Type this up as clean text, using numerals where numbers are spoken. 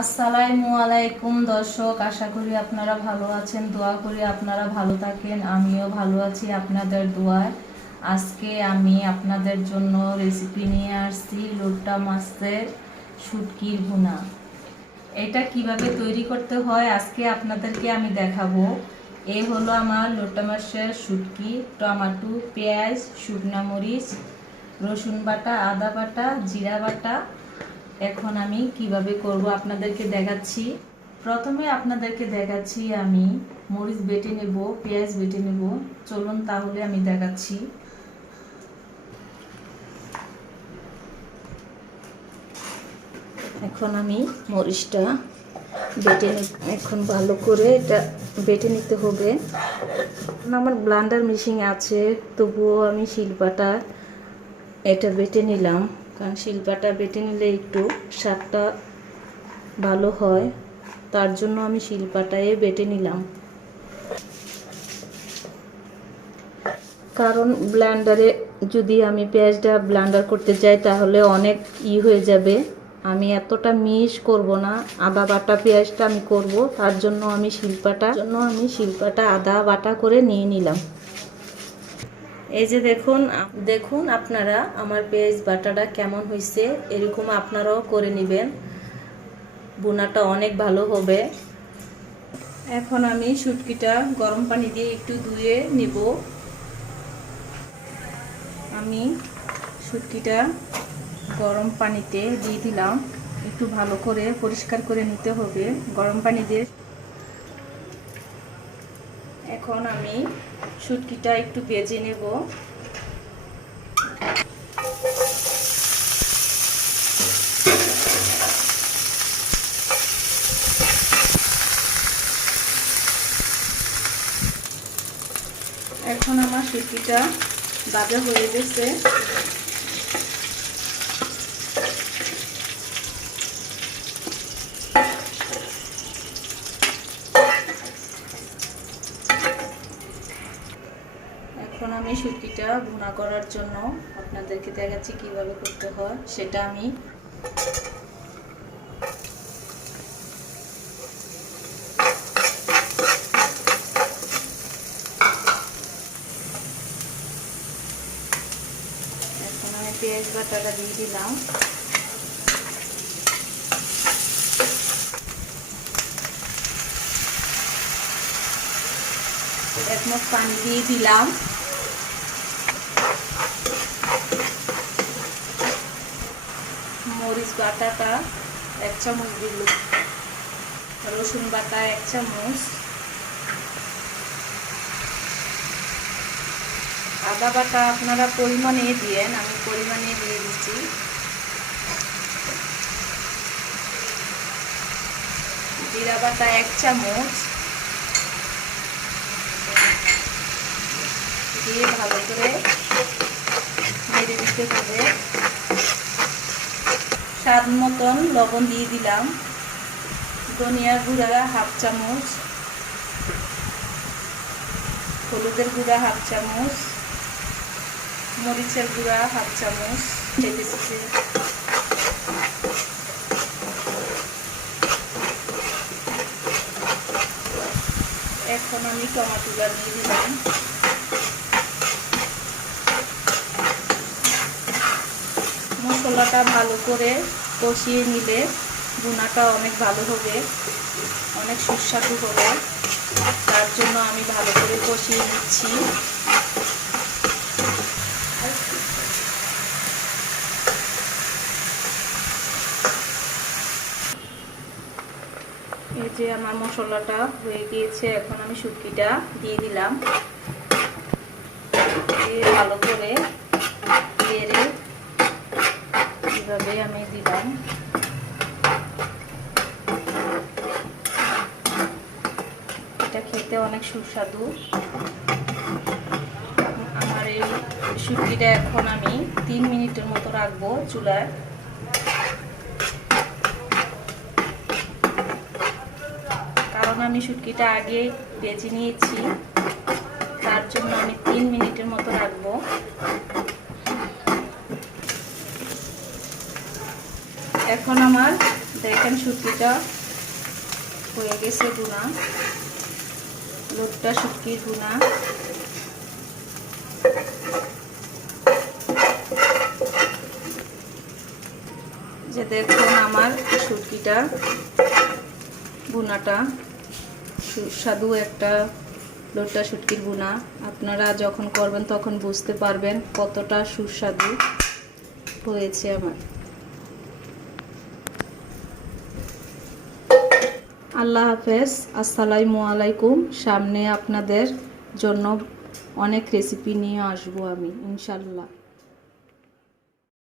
আসসালামু আলাইকুম দর্শক, আশা করি আপনারা ভালো আছেন। দোয়া করি আপনারা ভালো থাকেন। আমিও ভালো আছি আপনাদের দোয়ায়। আজকে আমি আপনাদের জন্য রেসিপি নিয়ে আসছি লোট্টা মাছের শুটকির ভুনা। এটা কিভাবে তৈরি করতে হয় আজকে আপনাদেরকে আমি দেখাবো। এই হলো আমার লোট্টা মাছের শুটকি। টমেটো, পেঁয়াজ, শুকনা মরিচ, রসুন বাটা, আদা বাটা, জিরা বাটা। এখন আমি কিভাবে করব আপনাদেরকে দেখাচ্ছি। প্রথমে আপনাদেরকে দেখাচ্ছি আমি মরিচ বেটে নেব, পেঁয়াজ বেটে নেব। চলুন তাহলে আমি দেখাচ্ছি। এখন আমি মরিচটা বেটে এখন ভালো করে এটা বেটে নিতে হবে। আমার ব্লেন্ডার মেশিন আছে, তবুও আমি শিলপাটা এটা বেটে নিলাম, কারণ শিলপাটা বেটে নিলে একটু স্বাদটা ভালো হয়। তার জন্য আমি শিলপাটায় বেটে নিলাম, কারণ ব্লেন্ডারে যদি আমি পেঁয়াজটা ব্লেন্ডার করতে যাই তাহলে অনেক হয়ে যাবে। আমি এতটা মিশ করব না, আদা বাটা পেঁয়াজটা আমি করব। তার জন্য আমি শিলপাটা আদা বাটা করে নিয়ে নিলাম। এই যে দেখুন আপনারা আমার পেঁয়াজ বাটাটা কেমন হয়েছে। এরকম আপনারাও করে নেবেন, ভুনাটা অনেক ভালো হবে। এখন আমি শুটকিটা গরম পানি দিয়ে একটু ধুয়ে নেব। আমি শুটকিটা গরম পানিতে দিয়ে দিলাম, একটু ভালো করে পরিষ্কার করে নিতে হবে গরম পানি দিয়ে। এখন আমি শুটকিটা একটু ভেজে নেব। এখন আমার শুটকিটা ভাজা হয়ে গেছে। এখন আমি শুটকিটা ভুনা করার জন্য আপনাদেরকে দেখাচ্ছি কিভাবে করতে হয় সেটা। আমি পেঁয়াজ বাটাটা দিয়ে দিলাম। এক মগ পানি দিয়ে দিলাম। মরিচ বাটাটা 1 চামচ দিল, রসুন বাটা 1 চামচ, আদা বাটা আপনারা পরিমাণে দিয়েন, আমি পরিমাণে দিয়ে দিচ্ছি। জিরা বাটা 1 চামচ দিয়ে ভালো করে নেড়ে দিতে হবে। স্বাদ মতন লবণ দিয়ে দিলাম। ধনিয়ার গুঁড়া 1/2 চামচ, হলুদের গুঁড়া 1/2 চামচ, মরিচের গুঁড়া 1/2 চামচ। এখন আমি টমেটোটা দিয়ে দিলাম। মশলাটা ভালো করে কষিয়ে নিলে ভুনাটা অনেক ভালো হবে, অনেক সুস্বাদু হবে। তার জন্য আমি ভালো করে কষিয়ে নিচ্ছি। এই যে আমার মশলাটা হয়ে গিয়েছে, এখন আমি শুটকিটা দিয়ে দিলাম। দিয়ে ভালো করে নেড়ে এইভাবে আমি দিলাম। এটা খেতে অনেক সুস্বাদু। আমার এই শুটকিটা এখন আমি 3 মিনিটের মতো রাখবো চুলায়। কারণ আমি শুটকিটা আগে ভেজে নিয়েছি, তার জন্য আমি 3 মিনিটের মতো রাখবো। এখন আমার দেখেন শুটকিটা হয়ে গেছে ভুনা, লোটটা শুটকির ভুনা। যে দেখুন আমার শুটকিটা ভুনাটা সুস্বাদু একটা লোটটা শুটকির ভুনা। আপনারা যখন করবেন তখন বুঝতে পারবেন কতটা সুস্বাদু হয়েছে আমার। আল্লাহ হাফেজ, আসসালামু আলাইকুম। সামনে আপনাদের জন্য অনেক রেসিপি নিয়ে আসবো আমি ইনশাল্লাহ।